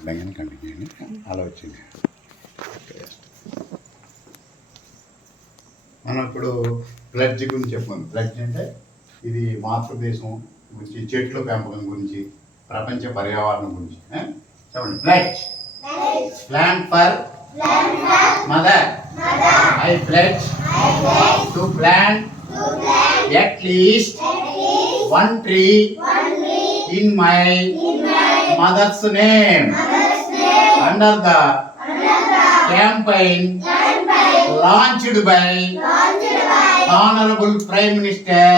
అడ్డంగానే కంటిన్యూ చేయండి. అలా వచ్చింది. మనం ఇప్పుడు ప్లడ్జ్ గురించి చెప్పుకుందాం. ప్లడ్జ్ అంటే ఇది మాతృదేశం గురించి, చెట్ల పెంపకం గురించి, ప్రపంచ పర్యావరణం గురించి చెప్పండి. Pledge, plant for mother. I pledge to plant at least one tree in my mother's name under the campaign launched by Honorable Prime Minister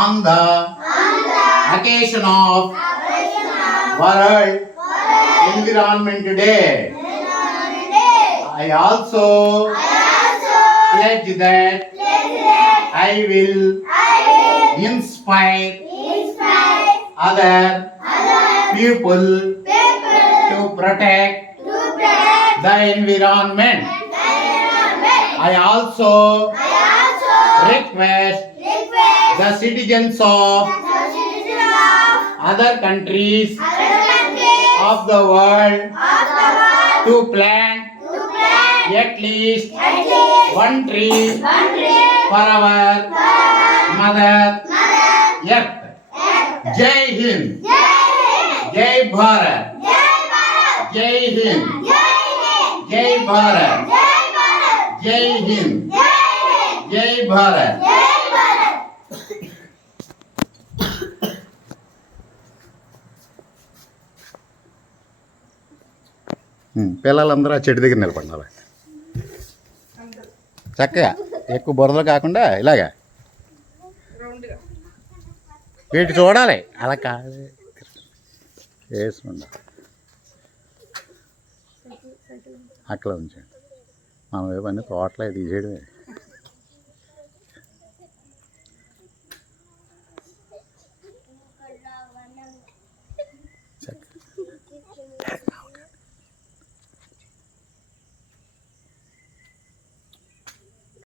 on the occasion of World Environment Day. I also pledge that I will inspire other people to protect the environment. I also request the citizens of other countries of the world to plant at least one tree for our mother earth. Jai Hind, Jai Bharat, Jai Hind, Jai Bharat, Jai Hind, Jai Bharat. పిల్లలందరూ ఆ చెట్టు దగ్గర నిలబడాలి చక్కగా, ఎక్కువ బురదలు కాకుండా ఇలాగా వీటి చూడాలి. అలా కాదు వేసుకుంటా అక్కడ ఉంచండి. మనం ఏమన్నా తోటలో తీసేయడమే.